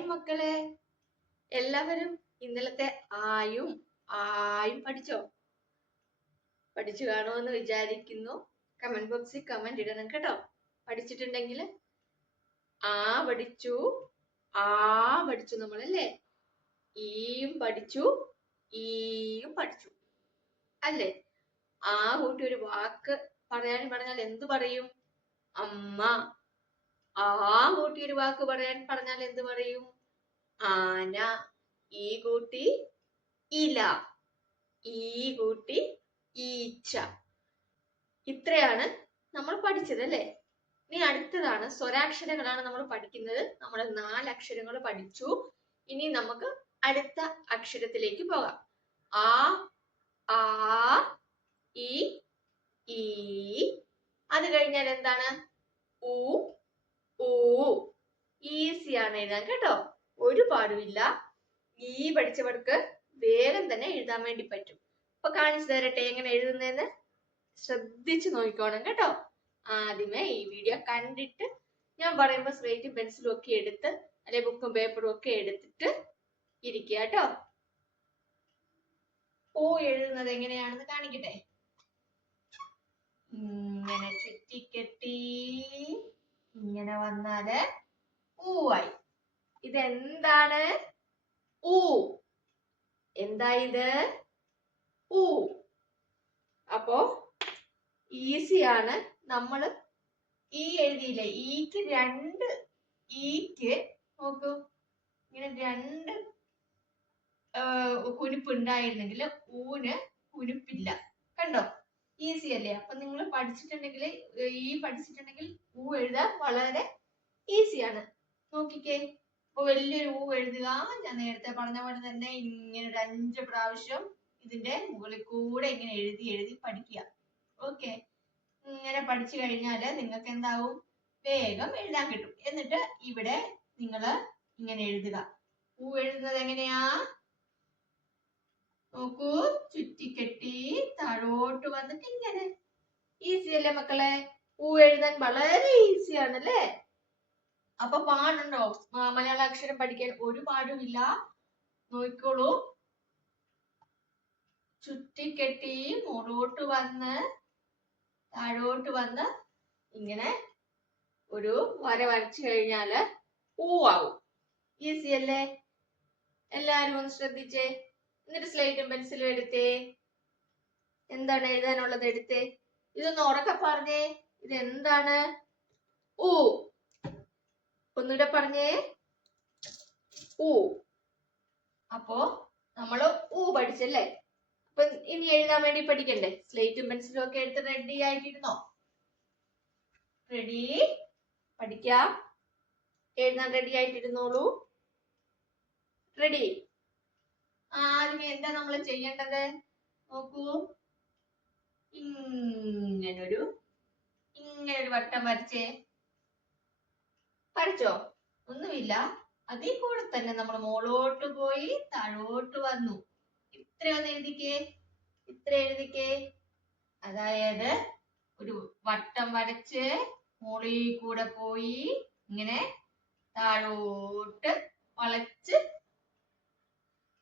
Hi മക്കളെ, എല്ലാവരും ഇന്നലത്തെ ആയും ആയും പഠിച്ചു കാണുമെന്ന് വിചാരിക്കുന്നു. കമന്റ് ബോക്സിൽ കമന്റ് ഇടണം കേട്ടോ. പഠിച്ചിട്ടുണ്ടെങ്കിൽ ആ പഠിച്ചു, ആ പഠിച്ചു നമ്മളല്ലേ. ഈയും പഠിച്ചു, ഈയും പഠിച്ചു അല്ലേ. ആ കൂട്ടി ഒരു വാക്ക് പറഞ്ഞാൽ എന്തു പറയും? അമ്മ. ആ കൂട്ടി ഒരു വാക്ക് പറഞ്ഞാൽ എന്ത് പറയും? ആന. ഈ കൂട്ടി ഇല, ഈ കൂട്ടി ഈച്ച. ഇത്രയാണ് നമ്മൾ പഠിച്ചത് അല്ലേ. ഇനി അടുത്തതാണ് സ്വരാക്ഷരങ്ങളാണ് നമ്മൾ പഠിക്കുന്നത്. നമ്മൾ 4 അക്ഷരങ്ങൾ പഠിച്ചു. ഇനി നമുക്ക് അടുത്ത അക്ഷരത്തിലേക്ക് പോകാം. ആ, ആ, ഇ, ഈ. അത് കഴിഞ്ഞാൽ എന്താണ്? ഉ, ഊ. ഈസിയാണ് എഴുതാൻ കേട്ടോ, ഒരു പാടുമില്ല. ഈ പഠിച്ചവർക്ക് വേഗം തന്നെ എഴുതാൻ വേണ്ടി പറ്റും. അപ്പൊ കാണിച്ചു തരട്ടെ എങ്ങനെ എഴുതുന്നതെന്ന്. ശ്രദ്ധിച്ചു നോക്കിക്കോണം കേട്ടോ. ആദ്യമേ ഈ വീഡിയോ കണ്ടിട്ട് ഞാൻ പറയുമ്പോൾ സ്ലേറ്റും പെൻസിലും ഒക്കെ എടുത്ത് അല്ലെ ബുക്കും പേപ്പറും ഒക്കെ എടുത്തിട്ട് ഇരിക്കുക കേട്ടോ. ഓ എഴുതുന്നത് എങ്ങനെയാണെന്ന് കാണിക്കട്ടെ. ഇങ്ങനെ ചുറ്റിക്കെട്ടി ഇങ്ങനെ വന്നാല് ഊവായി. ഇതെന്താണ്? ഊ. എന്താ ഇത്? ഊ. അപ്പോ ഈസിയാണ്. നമ്മൾ ഈ എഴുതിയില്ലേ, ഈക്ക് 2 ഈക്ക് നോക്കൂ, ഇങ്ങനെ 2 കുനിപ്പ് ഉണ്ടായിരുന്നെങ്കിൽ ഊന് കുനിപ്പില്ല. കണ്ടോ? ഈസി അല്ലേ. അപ്പൊ നിങ്ങൾ പഠിച്ചിട്ടുണ്ടെങ്കിൽ ഊ എഴുതാൻ വളരെ ഈസിയാണ്. നോക്കിക്കേ. അപ്പൊ വലിയൊരു ഊ എഴുതുക. ഞാൻ നേരത്തെ പറഞ്ഞ പോലെ തന്നെ ഇങ്ങനെ ഒരു 5 പ്രാവശ്യം ഇതിന്റെ മുകളിൽ കൂടെ ഇങ്ങനെ എഴുതി എഴുതി പഠിക്കുക. ഓക്കെ. ഇങ്ങനെ പഠിച്ചു കഴിഞ്ഞാല് നിങ്ങൾക്ക് എന്താവും? വേഗം എഴുതാൻ കിട്ടും. എന്നിട്ട് ഇവിടെ നിങ്ങൾ ഇങ്ങനെ എഴുതുക. ഊ എഴുതുന്നത് എങ്ങനെയാ? നോക്കൂ, ചുറ്റിക്കെട്ടി താഴോട്ട് വന്നിട്ട് ഇങ്ങനെ. ഈസി അല്ലേ മക്കളെ? ഊ എഴുതാൻ വളരെ ഈസിയാണ് അല്ലേ. അപ്പൊ പാടുണ്ടോ മലയാള അക്ഷരം പഠിക്കാൻ? ഒരു പാടുമില്ല. നോക്കിക്കോളൂ. ചുറ്റിക്കെട്ടി മുകളോട്ട് വന്ന് താഴോട്ട് വന്ന് ഇങ്ങനെ ഒരു വര വരച്ചു കഴിഞ്ഞാല് ഊ ആവും. ഈസി അല്ലേ? എല്ലാരും ഒന്ന് ശ്രദ്ധിച്ചേ. എന്നിട്ട് സ്ലേറ്റും പെൻസിലും എടുത്തേ. എന്താണ് എഴുതാനുള്ളത് എടുത്തേ. ഇതൊന്ന് ഉറക്കെ പറഞ്ഞേ. ഇതെന്താണ്? ഊ. ഒന്നുകൂടെ പറഞ്ഞേ. ഊ. അപ്പോ നമ്മള് ഊ പഠിച്ചല്ലേ. അപ്പൊ ഇനി എഴുതാൻ വേണ്ടി പഠിക്കണ്ടേ? സ്ലേറ്റും പെൻസിലും ഒക്കെ എടുത്ത് റെഡി ആയിട്ടിരുന്നോ? റെഡി? പഠിക്കാം. എഴുതാൻ റെഡി ആയിട്ടിരുന്നോളൂ. റെഡി? ആദ്യമേ എന്താ നമ്മൾ ചെയ്യേണ്ടത്? നോക്കൂ, ഇങ്ങനൊരു വട്ടം വരച്ചേ. വരച്ചോ? ഒന്നുമില്ല. അതിൽ കൂടെ തന്നെ നമ്മൾ മുകളോട്ട് പോയി താഴോട്ട് വന്നു. ഇത്ര ഒന്ന് എഴുതിക്കേ. ഇത്ര എഴുതിക്കേ. അതായത് ഒരു വട്ടം വരച്ച് മുകളിൽ കൂടെ പോയി ഇങ്ങനെ താഴോട്ട് വളച്ച്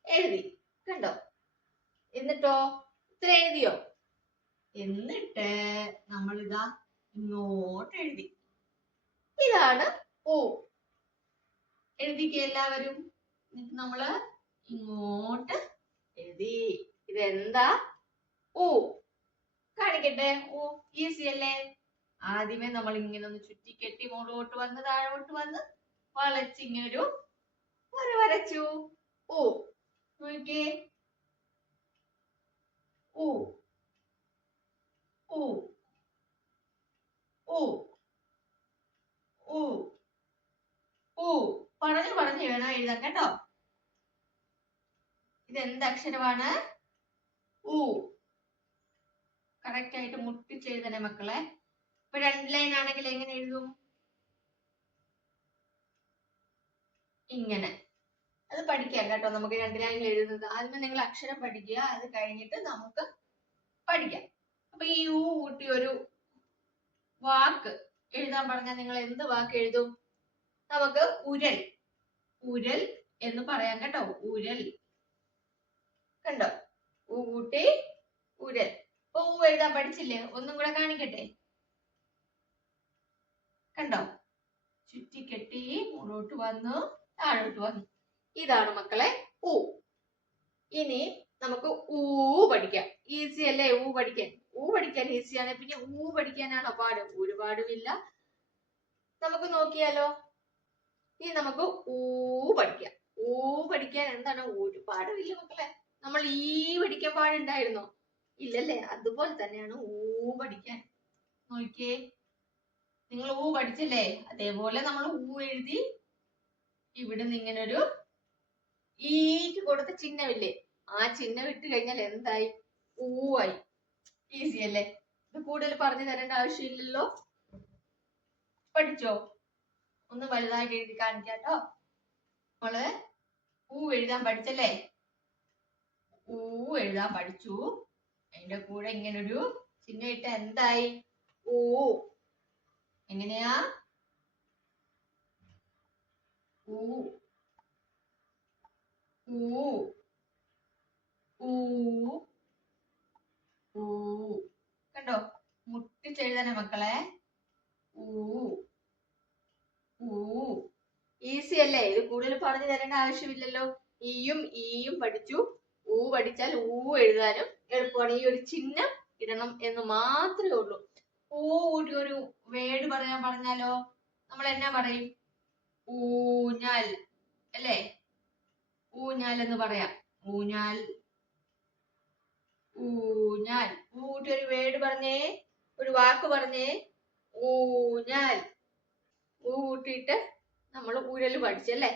എഴുതി. കണ്ടോ? എന്നിട്ടോ? ഇത്ര എഴുതിയോ? എന്നിട്ട് നമ്മളിതാ ഇങ്ങോട്ട് എഴുതി. ഇതാണ് ഊ. എഴുതിക്കേ എല്ലാവരും. എന്നിട്ട് നമ്മള് ഇങ്ങോട്ട് എഴുതി. ഇതെന്താ? ഊ. കാണിക്കട്ടെ. ഊ ഈസി അല്ലേ? ആദ്യമേ നമ്മൾ ഇങ്ങനെ ഒന്ന് ചുറ്റിക്കെട്ടി മുകളോട്ട് വന്ന് താഴോട്ട് വന്ന് വളച്ച് ഇങ്ങനൊരു വര വരച്ചു. ഊ. നോക്കിക്കേ. ഊ, ഊ, ഊ, ഊ, ഊ. പറഞ്ഞു വേണം എഴുതാൻ കേട്ടോ. ഇതെന്ത് അക്ഷരമാണ്? ഊ. കറക്റ്റ് ആയിട്ട് മുട്ടിച്ചെഴുതണേ മക്കളെ. ഇപ്പൊ 2 ലൈൻ ആണെങ്കിൽ എങ്ങനെ എഴുതും? ഇങ്ങനെ. അത് പഠിക്കാം കേട്ടോ. നമുക്ക് 2 ലൈനിൽ എഴുതുന്നത്. ആദ്യമേ നിങ്ങൾ അക്ഷരം പഠിക്കുക. അത് കഴിഞ്ഞിട്ട് നമുക്ക് പഠിക്കാം. അപ്പൊ ഈ ഊ കൂട്ടി ഒരു വാക്ക് എഴുതാൻ പറഞ്ഞാൽ നിങ്ങൾ എന്ത് വാക്ക് എഴുതും? നമുക്ക് ഉരൽ. ഉരൽ എന്ന് പറയാം കേട്ടോ. ഉരൽ. കണ്ടോ? ഊ കൂട്ടി ഉരൽ. അപ്പൊ ഊ എഴുതാൻ പഠിച്ചില്ലേ? ഒന്നും കൂടെ കാണിക്കട്ടെ. കണ്ടോ? ചുറ്റിക്കെട്ടി മുന്നോട്ട് വന്നു, താഴോട്ട് വന്നു. ഇതാണ് മക്കളെ ഊ. ഇനി നമുക്ക് ഊ പഠിക്കാം. ഈസി അല്ലേ ഊ പഠിക്കാൻ? ഊ പഠിക്കാൻ ഈസിയാണ്. പിന്നെ ഊ പഠിക്കാനാണോ പാട്? ഒരു പാടുമില്ല. നമുക്ക് നോക്കിയാലോ? ഇനി നമുക്ക് ഊ പഠിക്കാം. ഊ പഠിക്കാൻ എന്താണ്? ഒരു പാടുമില്ല മക്കളെ. നമ്മൾ ഈ പഠിക്കാൻ പാടുണ്ടായിരുന്നോ? ഇല്ലല്ലേ? അതുപോലെ തന്നെയാണ് ഊ പഠിക്കാൻ. നോക്കിയേ, നിങ്ങൾ ഊ പഠിച്ചല്ലേ? അതേപോലെ നമ്മൾ ഊ എഴുതി ഇവിടുന്ന് ഇങ്ങനെ ഒരു ഈക്ക് കൊടുത്ത ചിഹ്നമില്ലേ? ആ ചിഹ്നം ഇട്ട് കഴിഞ്ഞാൽ എന്തായി? ഊവായി. ഈസി അല്ലേ? ഇത് കൂടുതൽ പറഞ്ഞു തരേണ്ട ആവശ്യമില്ലല്ലോ. പഠിച്ചോ? ഒന്ന് വലുതായിട്ട് എഴുതി കാണിക്കാട്ടോ. നമ്മള് ഊ എഴുതാൻ പഠിച്ചല്ലേ? ഊ എഴുതാൻ പഠിച്ചു. അതിന്റെ കൂടെ ഇങ്ങനൊരു ചിഹ്നം ഇട്ട എന്തായി? ഊ. എങ്ങനെയാ? ഊ ഊ ഊ ഊ. കണ്ടോ? മുട്ടിച്ചെഴുതണേ മക്കളെ. ഊ ഊ. ഈസി അല്ലേ? ഇത് കൂടുതൽ പറഞ്ഞു തരേണ്ട ആവശ്യമില്ലല്ലോ. ഈയും പഠിച്ചു. ഊ പഠിച്ചാൽ ഊ എഴുതാനും എളുപ്പമാണ്. ഈ ഒരു ചിഹ്നം ഇടണം എന്ന് മാത്രമേ ഉള്ളൂ. ഊ കൂട്ടി ഒരു വേർഡ് പറയാൻ പറഞ്ഞാലോ നമ്മൾ എന്നാ പറയും? ഊഞ്ഞാൽ അല്ലേ? ഊഞ്ഞാൽ എന്ന് പറയാം. ഊഞ്ഞാൽ. ഊഞ്ഞാൽ. ഊ കൂട്ടി ഒരു വേർഡ് പറഞ്ഞേ, ഒരു വാക്ക് പറഞ്ഞേ. ഊഞ്ഞാൽ. ഊ കൂട്ടിയിട്ട് നമ്മൾ ഉരൽ പഠിച്ചല്ലേ?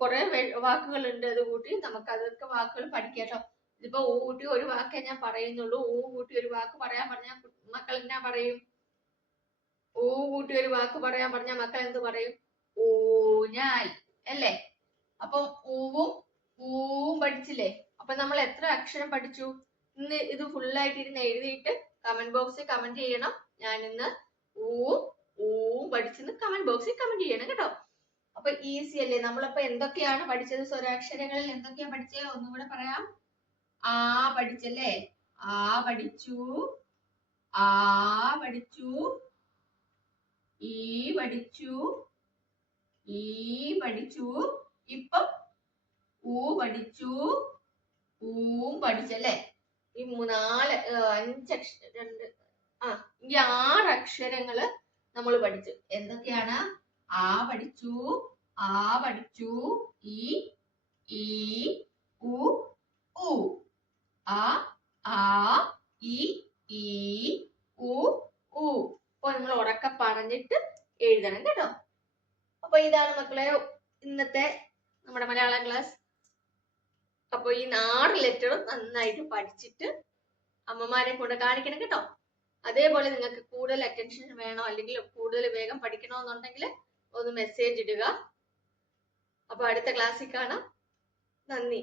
കുറെ വാക്കുകൾ ഉണ്ട്. അത് കൂട്ടി നമുക്ക് അതൊക്കെ വാക്കുകൾ പഠിക്കാട്ടോ. ഇതിപ്പോ ഊ കൂട്ടി ഒരു വാക്കേ ഞാൻ പറയുന്നുള്ളൂ. ഊ കൂട്ടി ഒരു വാക്ക് പറയാൻ പറഞ്ഞാൽ മക്കൾ എന്നാ പറയും? ഊ കൂട്ടി ഒരു വാക്ക് പറയാൻ പറഞ്ഞാൽ മക്കൾ എന്ത് പറയും? ഊഞ്ഞാൽ അല്ലേ? അപ്പൊ ഊവും പഠിച്ചില്ലേ? അപ്പൊ നമ്മൾ എത്ര അക്ഷരം പഠിച്ചു? ഇന്ന് ഇത് ഫുള്ളായിട്ട് ഇരുന്ന് എഴുതിയിട്ട് കമന്റ് ബോക്സിൽ കമന്റ് ചെയ്യണം. ഞാൻ ഇന്ന് ഊവും പഠിച്ചെന്ന് കമന്റ് ബോക്സിൽ കമന്റ് ചെയ്യണം കേട്ടോ. അപ്പൊ ഈസി അല്ലേ? നമ്മളപ്പോ എന്തൊക്കെയാണ് പഠിച്ചത്? സ്വരാക്ഷരങ്ങളിൽ എന്തൊക്കെയാ പഠിച്ചത്? ഒന്നുകൂടെ പറയാം. ആ പഠിച്ചല്ലേ? ആ പഠിച്ചു. ആ പഠിച്ചു. ഈ പഠിച്ചു. ഈ പഠിച്ചു. ഇപ്പം ഊ പഠിച്ചു. ഊം പഠിച്ചല്ലേ? ഈ ഈ 6 അക്ഷരങ്ങള് നമ്മൾ പഠിച്ചു. എന്തൊക്കെയാണ്? ആ പഠിച്ചു. ആ പഠിച്ചു. ഈ ഉ ഊ. ആ ഈ ഉ ഊ. അപ്പൊ നിങ്ങൾ ഉറക്കെ പറഞ്ഞിട്ട് എഴുതണം കേട്ടോ. അപ്പൊ ഇതാണ് മക്കളെ ഇന്നത്തെ നമ്മുടെ മലയാളം ക്ലാസ്. അപ്പൊ ഈ 6 ലെറ്ററും നന്നായിട്ട് പഠിച്ചിട്ട് അമ്മമാരെ കൊണ്ട് കാണിക്കണം കേട്ടോ. അതേപോലെ നിങ്ങൾക്ക് കൂടുതൽ അറ്റൻഷൻ വേണോ അല്ലെങ്കിൽ കൂടുതൽ വേഗം പഠിക്കണമെന്നുണ്ടെങ്കിൽ ഒന്ന് മെസ്സേജ് ഇടുക. അപ്പൊ അടുത്ത ക്ലാസ്സിൽ കാണാം. നന്ദി.